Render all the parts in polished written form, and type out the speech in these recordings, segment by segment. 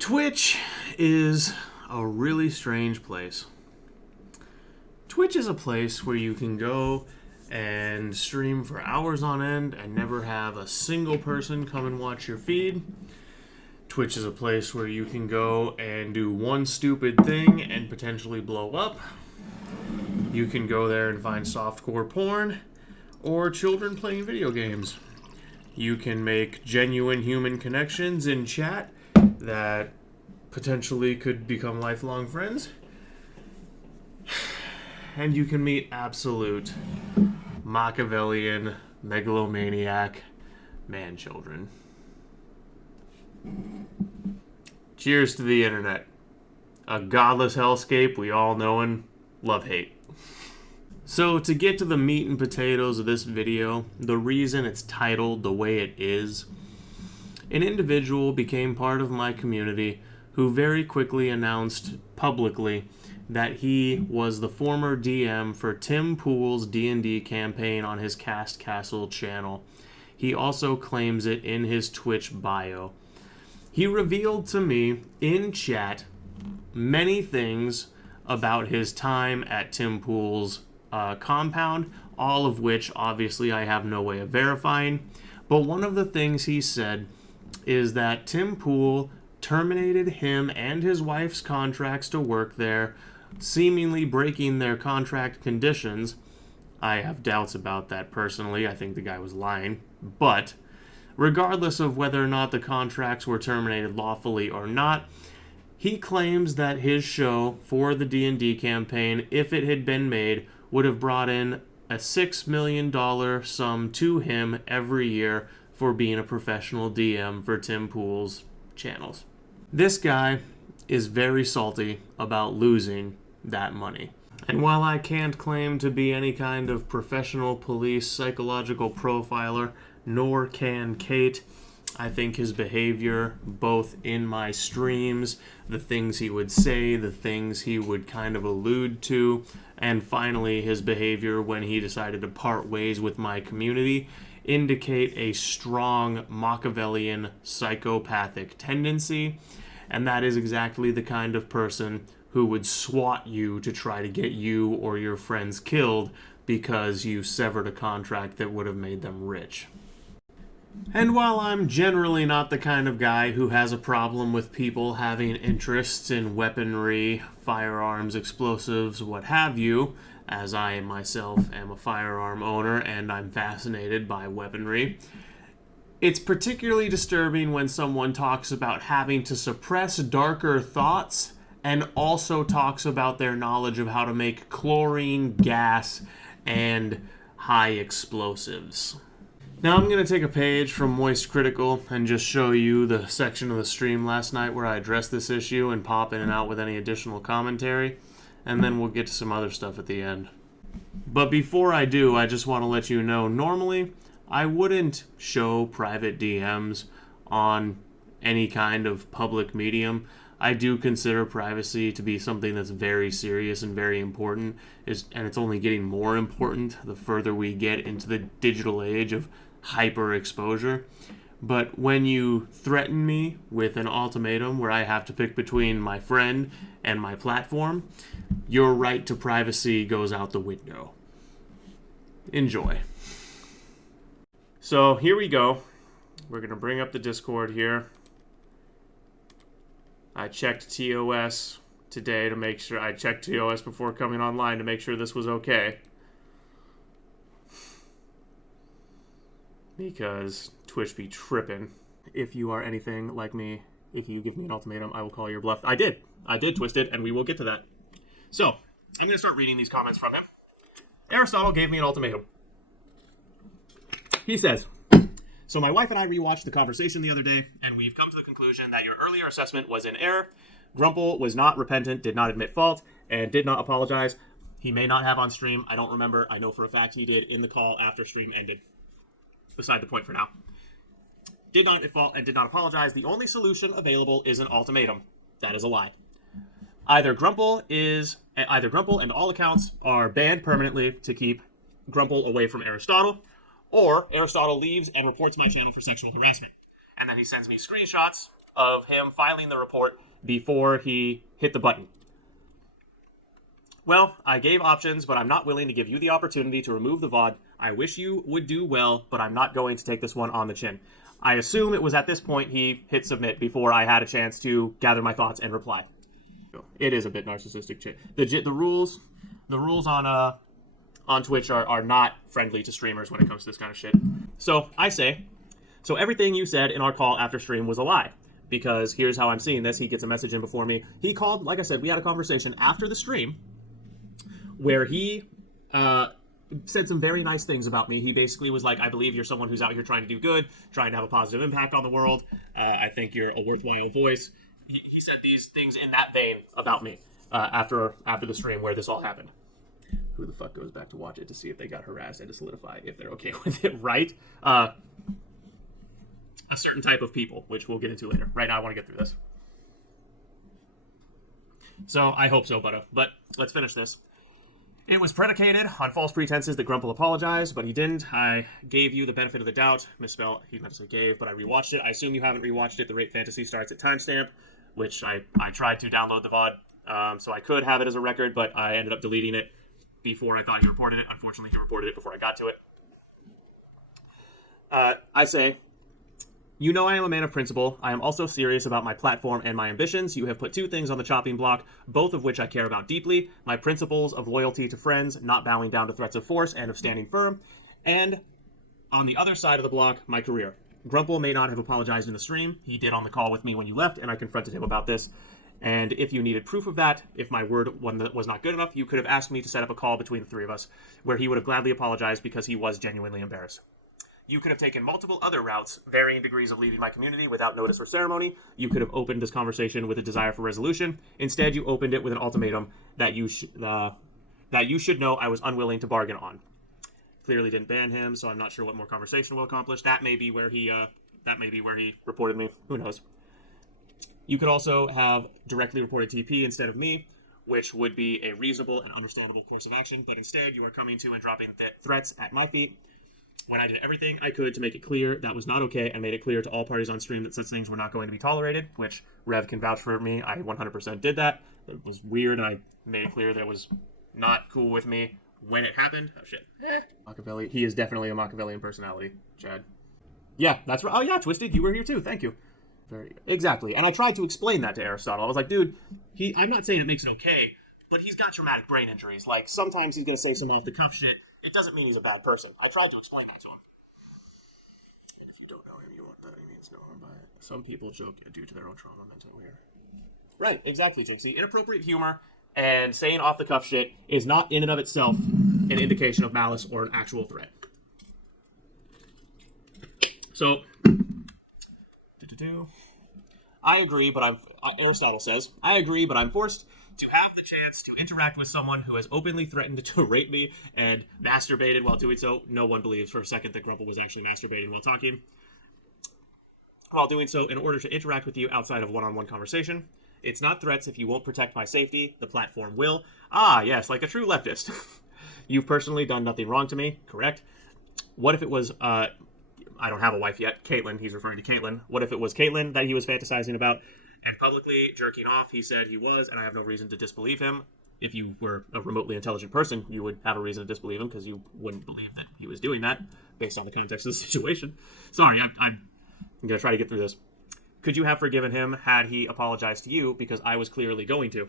Twitch is a really strange place. Twitch is a place where you can go and stream for hours on end and never have a single person come and watch your feed. Twitch is a place where you can go and do one stupid thing and potentially blow up. You can go there and find softcore porn or children playing video games. You can make genuine human connections in chat that potentially could become lifelong friends. And you can meet absolute Machiavellian, megalomaniac man-children. Cheers to the internet. A godless hellscape we all know and love-hate. So to get to the meat and potatoes of this video, the reason it's titled the way it is, an individual became part of my community who very quickly announced publicly that he was the former DM for Tim Pool's D&D campaign on his Cast Castle channel. He also claims it in his Twitch bio. He revealed to me in chat many things about his time at Tim Pool's compound, all of which obviously I have no way of verifying. But one of the things he said is that Tim Pool terminated him and his wife's contracts to work there, seemingly breaking their contract conditions. I have doubts about that personally. I think the guy was lying. But regardless of whether or not the contracts were terminated lawfully or not, he claims that his show for the D&D campaign, if it had been made, would have brought in a $6 million sum to him every year for being a professional DM for Tim Pool's channels. This guy is very salty about losing that money. And while I can't claim to be any kind of professional police psychological profiler, nor can Kate, I think his behavior, both in my streams, the things he would say, the things he would kind of allude to, and finally his behavior when he decided to part ways with my community, indicate a strong Machiavellian psychopathic tendency, and that is exactly the kind of person who would swat you to try to get you or your friends killed because you severed a contract that would have made them rich. And while I'm generally not the kind of guy who has a problem with people having interests in weaponry, firearms, explosives, what have you, as I myself am a firearm owner and I'm fascinated by weaponry, it's particularly disturbing when someone talks about having to suppress darker thoughts and also talks about their knowledge of how to make chlorine gas and high explosives. Now I'm going to take a page from Moist Critical and just show you the section of the stream last night where I addressed this issue and pop in and out with any additional commentary, and then we'll get to some other stuff at the end. But before I do, I just want to let you know, normally I wouldn't show private DMs on any kind of public medium. I do consider privacy to be something that's very serious and very important, and it's only getting more important the further we get into the digital age of hyper exposure. But when you threaten me with an ultimatum where I have to pick between my friend and my platform, your right to privacy goes out the window. Enjoy. So here we go. We're going to bring up the Discord here. I checked TOS today to make sure. I checked TOS before coming online to make sure this was okay. Because Twitch be tripping. If you are anything like me, if you give me an ultimatum, I will call your bluff. I did, Twisted, and we will get to that. So, I'm going to start reading these comments from him. Aristotle gave me an ultimatum. He says, so my wife and I rewatched the conversation the other day, and we've come to the conclusion that your earlier assessment was in error. Grumple was not repentant, did not admit fault, and did not apologize. He may not have on stream. I don't remember. I know for a fact he did in the call after stream ended. Beside the point for now. Did not admit fault and did not apologize. The only solution available is an ultimatum. That is a lie. Either Grumple and all accounts are banned permanently to keep Grumple away from Aristotle, or Aristotle leaves and reports my channel for sexual harassment. And then he sends me screenshots of him filing the report before he hit the button. Well, I gave options, but I'm not willing to give you the opportunity to remove the VOD. I wish you would do well, but I'm not going to take this one on the chin. I assume it was at this point he hit submit before I had a chance to gather my thoughts and reply. It is a bit narcissistic. The rules on Twitch are not friendly to streamers when it comes to this kind of shit. So everything you said in our call after stream was a lie. Because here's how I'm seeing this. He gets a message in before me. He called, like I said, we had a conversation after the stream where he said some very nice things about me. He basically was like, I believe you're someone who's out here trying to do good, trying to have a positive impact on the world. I think you're a worthwhile voice. He said these things in that vein about me after the stream where this all happened. Who the fuck goes back to watch it to see if they got harassed and to solidify if they're okay with it, right? A certain type of people, which we'll get into later. Right now, I want to get through this. So, I hope so, but let's finish this. It was predicated on false pretenses that Grumple apologized, but he didn't. I gave you the benefit of the doubt. Misspelled, he not to say gave, but I rewatched it. I assume you haven't rewatched it. The Rape Fantasy starts at timestamp, which I tried to download the VOD, so I could have it as a record, but I ended up deleting it before I thought he reported it. Unfortunately, he reported it before I got to it. I say, you know I am a man of principle. I am also serious about my platform and my ambitions. You have put two things on the chopping block, both of which I care about deeply. My principles of loyalty to friends, not bowing down to threats of force, and of standing firm. And on the other side of the block, my career. Grumple may not have apologized in the stream. He did on the call with me when you left, and I confronted him about this. And if you needed proof of that, if my word was not good enough, you could have asked me to set up a call between the three of us, where he would have gladly apologized because he was genuinely embarrassed. You could have taken multiple other routes, varying degrees of leaving my community without notice or ceremony. You could have opened this conversation with a desire for resolution. Instead, you opened it with an ultimatum that you should know I was unwilling to bargain on. Clearly didn't ban him, so I'm not sure what more conversation will accomplish. That may be where he reported me. Who knows? You could also have directly reported TP instead of me, which would be a reasonable and understandable course of action. But instead, you are coming to and dropping threats at my feet, when I did everything I could to make it clear that was not okay and made it clear to all parties on stream that such things were not going to be tolerated, which Rev can vouch for me. I 100% did that. It was weird, and I made it clear that it was not cool with me when it happened. Oh, shit. Machiavelli. He is definitely a Machiavellian personality, Chad. Yeah, that's right. Oh, yeah, Twisted, you were here too. Thank you. Exactly. And I tried to explain that to Aristotle. I was like, dude, I'm not saying it makes it okay, but he's got traumatic brain injuries. Like, sometimes he's going to say some off-the-cuff shit. It doesn't mean he's a bad person. I tried to explain that to him. And if you don't know him, you won't know he means no harm by it. Some people joke due to their own trauma, mentally weird. Right, exactly, Jinxie. Inappropriate humor and saying off-the-cuff shit is not in and of itself an indication of malice or an actual threat. So, I agree, but Aristotle says, I agree, but I'm forced to have the chance to interact with someone who has openly threatened to rape me and masturbated while doing so. No one believes for a second that Grumple was actually masturbating while talking. While doing so, in order to interact with you outside of one-on-one conversation. It's not threats if you won't protect my safety. The platform will. Ah, yes, like a true leftist. You've personally done nothing wrong to me, correct? What if it was, I don't have a wife yet, Caitlyn, he's referring to Caitlyn. What if it was Caitlyn that he was fantasizing about? And publicly jerking off, he said he was, and I have no reason to disbelieve him. If you were a remotely intelligent person, you would have a reason to disbelieve him because you wouldn't believe that he was doing that based on the context of the situation. Sorry, I'm going to try to get through this. Could you have forgiven him had he apologized to you because I was clearly going to?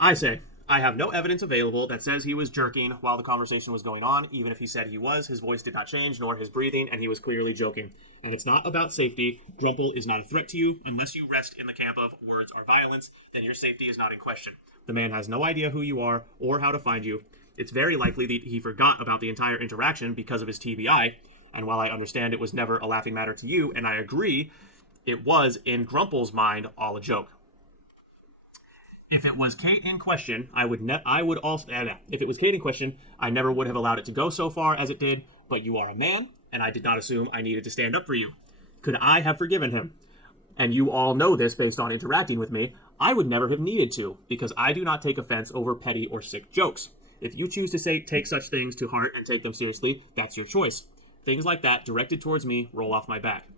I say, I have no evidence available that says he was jerking while the conversation was going on. Even if he said he was, his voice did not change, nor his breathing, and he was clearly joking. And it's not about safety. Grumple is not a threat to you. Unless you rest in the camp of words are violence, then your safety is not in question. The man has no idea who you are or how to find you. It's very likely that he forgot about the entire interaction because of his TBI. And while I understand it was never a laughing matter to you, and I agree, it was, in Grumple's mind, all a joke. If it was Kate in question, if it was Kate in question, I never would have allowed it to go so far as it did, but you are a man, and I did not assume I needed to stand up for you. Could I have forgiven him? And you all know this based on interacting with me. I would never have needed to, because I do not take offense over petty or sick jokes. If you choose to take such things to heart and take them seriously, that's your choice. Things like that, directed towards me, roll off my back.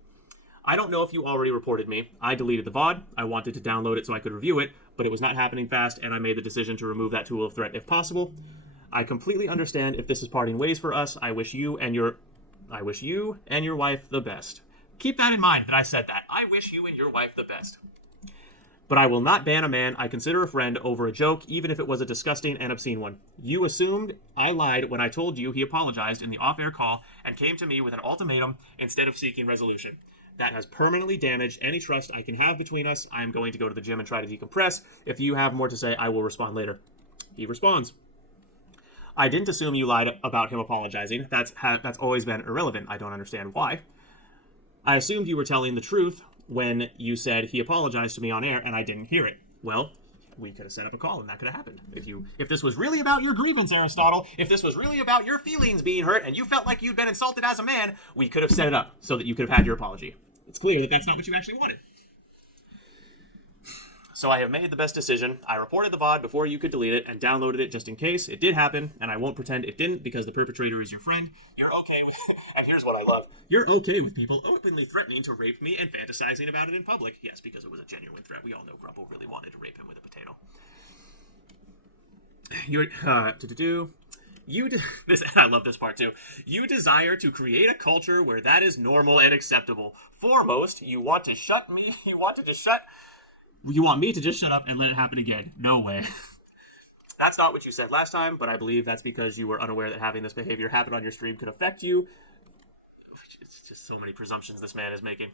I don't know if you already reported me. I deleted the VOD. I wanted to download it so I could review it, but it was not happening fast, and I made the decision to remove that tool of threat if possible. I completely understand if this is parting ways for us. I wish you and your wife the best. Keep that in mind that I said that. I wish you and your wife the best. But I will not ban a man I consider a friend over a joke, even if it was a disgusting and obscene one. You assumed I lied when I told you he apologized in the off-air call and came to me with an ultimatum instead of seeking resolution. That has permanently damaged any trust I can have between us. I am going to go to the gym and try to decompress. If you have more to say, I will respond later. He responds. I didn't assume you lied about him apologizing. That's always been irrelevant. I don't understand why. I assumed you were telling the truth when you said he apologized to me on air and I didn't hear it. Well, we could have set up a call and that could have happened. If this was really about your grievance, Aristotle, if this was really about your feelings being hurt and you felt like you'd been insulted as a man, we could have set it up so that you could have had your apology. It's clear that that's not what you actually wanted. So I have made the best decision. I reported the VOD before you could delete it and downloaded it just in case. It did happen, and I won't pretend it didn't because the perpetrator is your friend. You're okay with and here's what I love. You're okay with people openly threatening to rape me and fantasizing about it in public. Yes, because it was a genuine threat. We all know Grumble really wanted to rape him with a potato. I love this part too. You desire to create a culture where that is normal and acceptable. Foremost, you want me to just shut up and let it happen again. No way. That's not what you said last time, but I believe that's because you were unaware that having this behavior happen on your stream could affect you. It's just so many presumptions this man is making.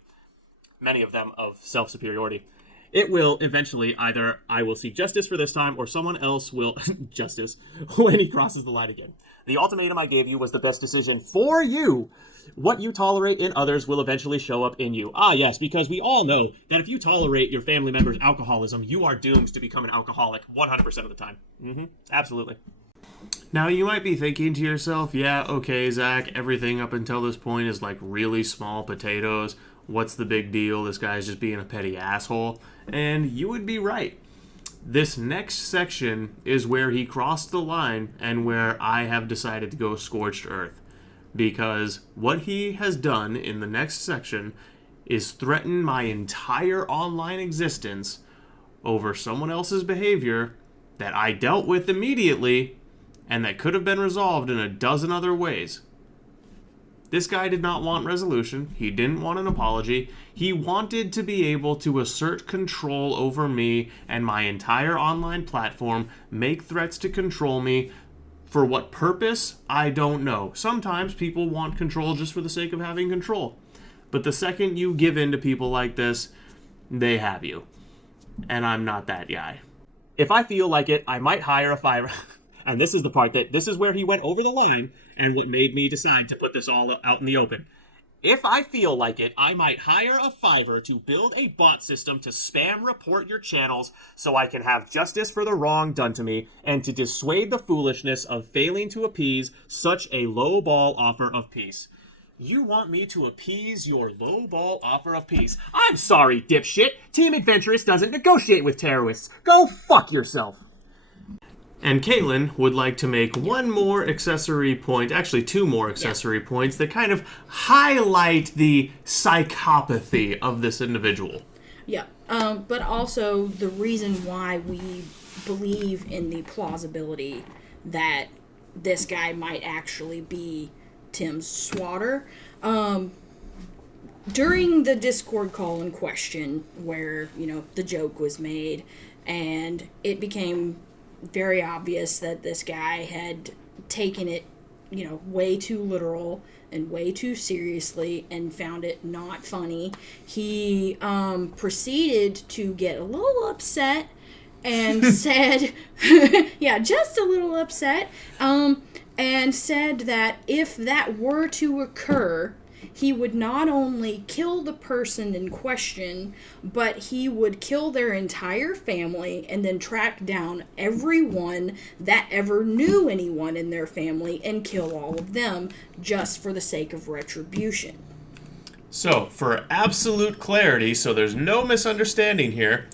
Many of them of self-superiority. It will eventually either I will seek justice for this time or someone else will justice when he crosses the line again. The ultimatum I gave you was the best decision for you. What you tolerate in others will eventually show up in you. Ah, yes, because we all know that if you tolerate your family member's alcoholism, you are doomed to become an alcoholic 100% of the time. Absolutely. Now, you might be thinking to yourself, yeah, okay, Zach, everything up until this point is like really small potatoes. What's the big deal? This guy's just being a petty asshole. And you would be right. This next section is where he crossed the line and where I have decided to go scorched earth. Because what he has done in the next section is threaten my entire online existence over someone else's behavior that I dealt with immediately and that could have been resolved in a dozen other ways. This guy did not want resolution. He didn't want an apology. He wanted to be able to assert control over me and my entire online platform, make threats to control me. For what purpose? I don't know. Sometimes people want control just for the sake of having control. But the second you give in to people like this, they have you. And I'm not that guy. If I feel like it, I might hire a fiver. And this is the part this is where he went over the line and what made me decide to put this all out in the open. If I feel like it, I might hire a Fiverr to build a bot system to spam report your channels so I can have justice for the wrong done to me and to dissuade the foolishness of failing to appease such a low-ball offer of peace. You want me to appease your low-ball offer of peace? I'm sorry, dipshit. Team Adventurous doesn't negotiate with terrorists. Go fuck yourself. And Caitlin would like to make one more accessory point, actually two more accessory points that kind of highlight the psychopathy of this individual. Yeah, but also the reason why we believe in the plausibility that this guy might actually be Tim Swatter. During the Discord call in question where, the joke was made and it became very obvious that this guy had taken it, way too literal and way too seriously and found it not funny. He proceeded to get a little upset and said, yeah, just a little upset, and said that if that were to occur, he would not only kill the person in question, but he would kill their entire family and then track down everyone that ever knew anyone in their family and kill all of them just for the sake of retribution. So, for absolute clarity, so there's no misunderstanding here,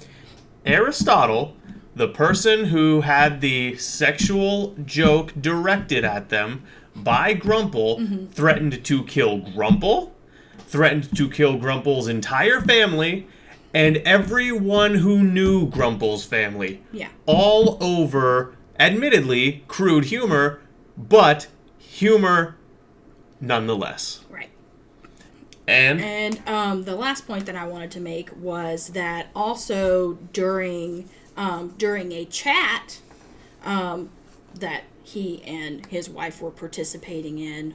Aristotle, the person who had the sexual joke directed at them by Grumple, threatened to kill Grumple, threatened to kill Grumple's entire family and everyone who knew Grumple's family. Yeah. All over, admittedly, crude humor, but humor nonetheless. Right. And the last point that I wanted to make was that also during a chat that he and his wife were participating in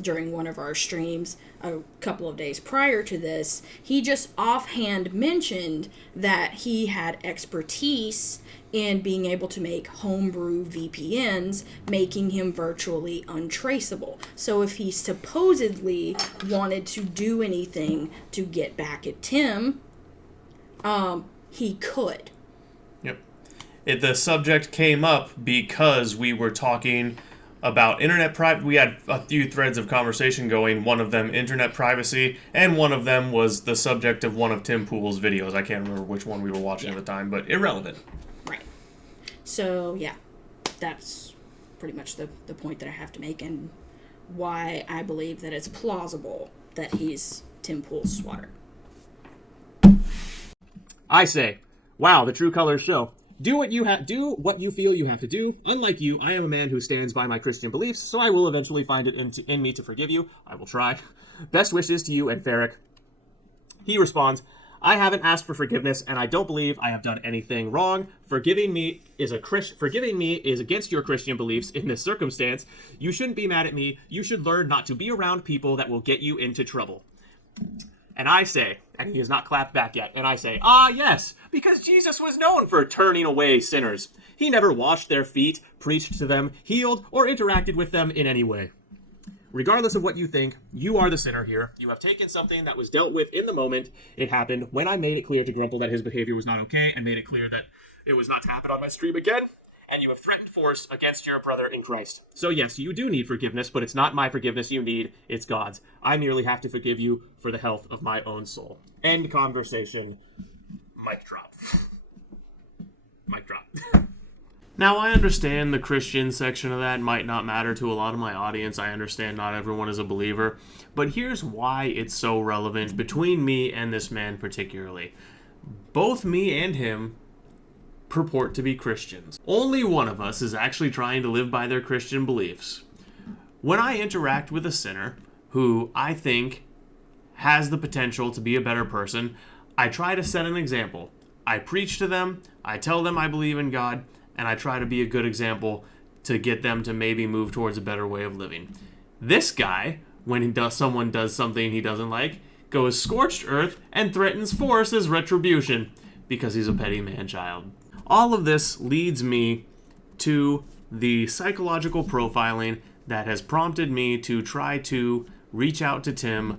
during one of our streams a couple of days prior to this, he just offhand mentioned that he had expertise in being able to make homebrew VPNs, making him virtually untraceable. So if he supposedly wanted to do anything to get back at Tim, he could. Yep. The subject came up because we were talking about internet privacy. We had a few threads of conversation going, one of them internet privacy, and one of them was the subject of one of Tim Pool's videos. I can't remember which one we were watching at the time, but irrelevant. Right. So, yeah, that's pretty much the point that I have to make and why I believe that it's plausible that he's Tim Pool's Swatter. I say, wow, the true colors show. Do what you feel you have to do. Unlike you, I am a man who stands by my Christian beliefs, so I will eventually find it in me to forgive you. I will try. Best wishes to you and Ferric. He responds, I haven't asked for forgiveness, and I don't believe I have done anything wrong. Forgiving me is against your Christian beliefs in this circumstance. You shouldn't be mad at me. You should learn not to be around people that will get you into trouble. And I say, and he has not clapped back yet, and I say, yes, because Jesus was known for turning away sinners. He never washed their feet, preached to them, healed, or interacted with them in any way. Regardless of what you think, you are the sinner here. You have taken something that was dealt with in the moment. It happened when I made it clear to Grumple that his behavior was not okay, and made it clear that it was not to happen on my stream again. And you have threatened force against your brother in Christ. So yes, you do need forgiveness, but it's not my forgiveness you need, it's God's. I merely have to forgive you for the health of my own soul. End conversation. Mic drop. Mic drop. Now, I understand the Christian section of that might not matter to a lot of my audience. I understand not everyone is a believer. But here's why it's so relevant between me and this man particularly. Both me and him purport to be Christians. Only one of us is actually trying to live by their Christian beliefs. When I interact with a sinner who I think has the potential to be a better person, I try to set an example. I preach to them, I tell them I believe in God, and I try to be a good example to get them to maybe move towards a better way of living. This guy, when someone does something he doesn't like, goes scorched earth and threatens force as retribution because he's a petty man-child. All of this leads me to the psychological profiling that has prompted me to try to reach out to Tim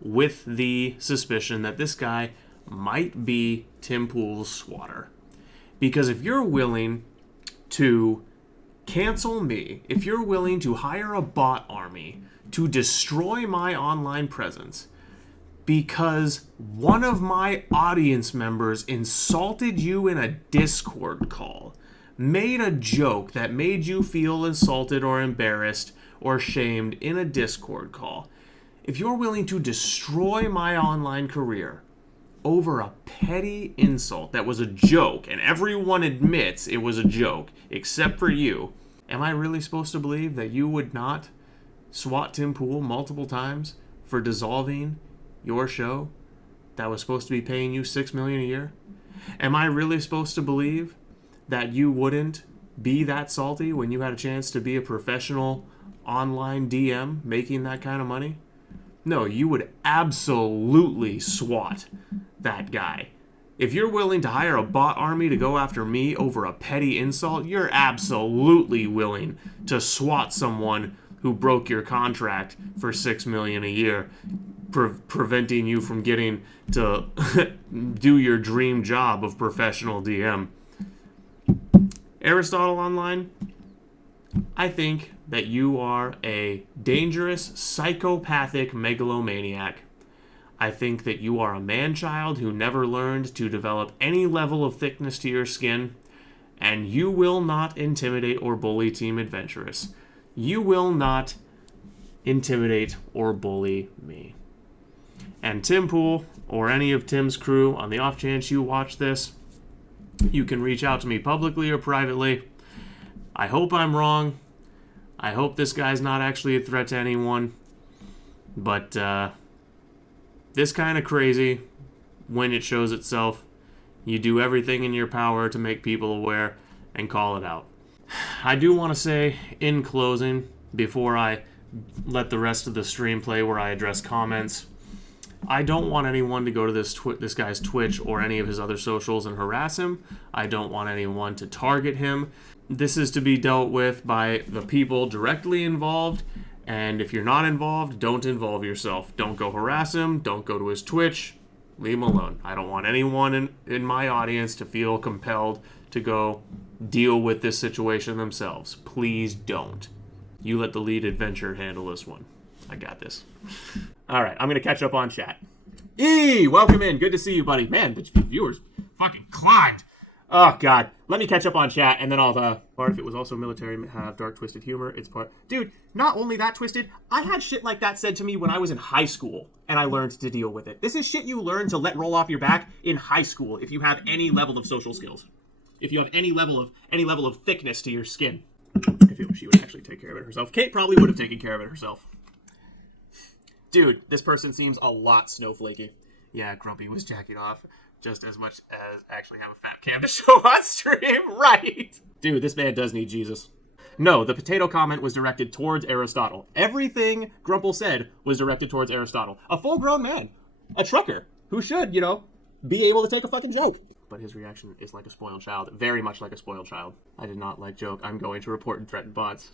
with the suspicion that this guy might be Tim Pool's Swatter. Because if you're willing to cancel me, if you're willing to hire a bot army to destroy my online presence, because one of my audience members insulted you in a Discord call, made a joke that made you feel insulted or embarrassed or shamed in a Discord call. If you're willing to destroy my online career over a petty insult that was a joke, and everyone admits it was a joke, except for you, am I really supposed to believe that you would not swat Tim Pool multiple times for dissolving your show that was supposed to be paying you $6 million a year? Am I really supposed to believe that you wouldn't be that salty when you had a chance to be a professional online DM making that kind of money? No, you would absolutely swat that guy. If you're willing to hire a bot army to go after me over a petty insult, you're absolutely willing to swat someone who broke your contract for $6 million a year, preventing you from getting to do your dream job of professional DM. Aristotle Online, I think that you are a dangerous, psychopathic megalomaniac. I think that you are a man-child who never learned to develop any level of thickness to your skin, and you will not intimidate or bully Team Adventurous. You will not intimidate or bully me. And Tim Pool, or any of Tim's crew, on the off chance you watch this, you can reach out to me publicly or privately. I hope I'm wrong. I hope this guy's not actually a threat to anyone. But this kind of crazy, when it shows itself, you do everything in your power to make people aware and call it out. I do want to say, in closing, before I let the rest of the stream play where I address comments, I don't want anyone to go to this guy's Twitch or any of his other socials and harass him. I don't want anyone to target him. This is to be dealt with by the people directly involved, and if you're not involved, don't involve yourself. Don't go harass him. Don't go to his Twitch. Leave him alone. I don't want anyone in my audience to feel compelled to go deal with this situation themselves. Please don't. You let the lead adventure handle this one. I got this. All right, I'm going to catch up on chat. Welcome in. Good to see you, buddy. Man, the viewers fucking climbed. Oh, God. Let me catch up on chat, and then I'll... Part if it was also military, have dark, twisted humor. It's part... Dude, not only that twisted, I had shit like that said to me when I was in high school, and I learned to deal with it. This is shit you learn to let roll off your back in high school if you have any level of social skills. If you have any level of thickness to your skin. I feel she would actually take care of it herself. Kate probably would have taken care of it herself. Dude, this person seems a lot snowflakey. Yeah, Grumpy was jacking off just as much as actually have a fat cam to show on stream, right? Dude, this man does need Jesus. No, the potato comment was directed towards Aristotle. Everything Grumple said was directed towards Aristotle. A full-grown man. A trucker. Who should, be able to take a fucking joke. But his reaction is like a spoiled child. Very much like a spoiled child. I did not like joke. I'm going to report and threaten bots.